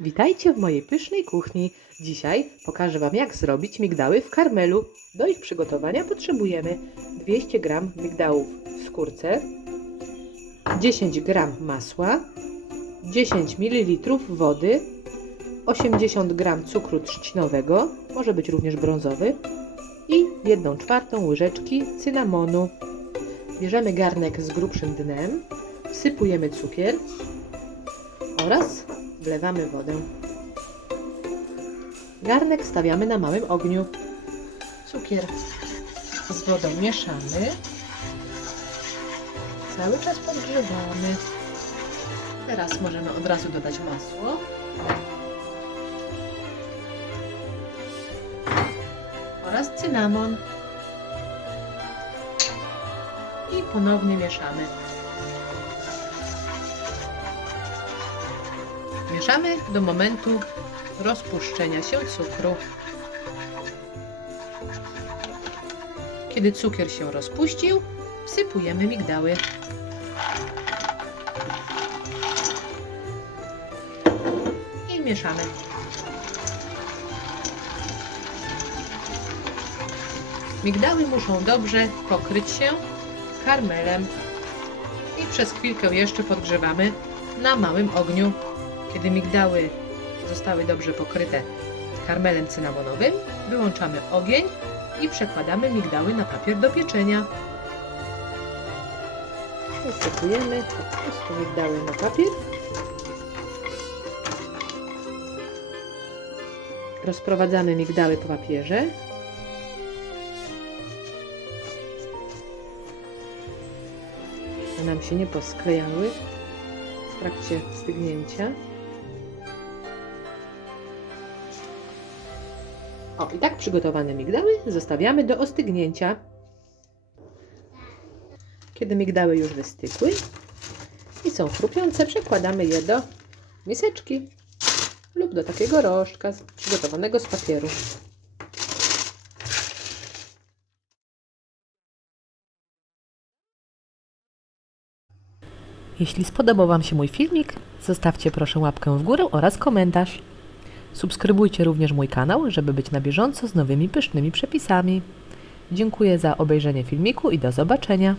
Witajcie w mojej pysznej kuchni. Dzisiaj pokażę Wam, jak zrobić migdały w karmelu. Do ich przygotowania potrzebujemy 200 g migdałów w skórce, 10 g masła, 10 ml wody, 80 g cukru trzcinowego, może być również brązowy i 1 czwartą łyżeczki cynamonu. Bierzemy garnek z grubszym dnem, wsypujemy cukier oraz wlewamy wodę. Garnek stawiamy na małym ogniu. Cukier z wodą mieszamy. Cały czas podgrzewamy. Teraz możemy od razu dodać masło. Oraz cynamon. I ponownie mieszamy. Mieszamy do momentu rozpuszczenia się cukru. Kiedy cukier się rozpuścił, wsypujemy migdały. I mieszamy. Migdały muszą dobrze pokryć się karmelem i przez chwilkę jeszcze podgrzewamy na małym ogniu. Kiedy migdały zostały dobrze pokryte karmelem cynamonowym, wyłączamy ogień i przekładamy migdały na papier do pieczenia. Wysypujemy migdały na papier. Rozprowadzamy migdały po papierze. Żeby nam się nie posklejały w trakcie stygnięcia. O, i tak przygotowane migdały zostawiamy do ostygnięcia. Kiedy migdały już wystygły i są chrupiące, przekładamy je do miseczki lub do takiego rożka przygotowanego z papieru. Jeśli spodobał Wam się mój filmik, zostawcie proszę łapkę w górę oraz komentarz. Subskrybujcie również mój kanał, żeby być na bieżąco z nowymi pysznymi przepisami. Dziękuję za obejrzenie filmiku i do zobaczenia.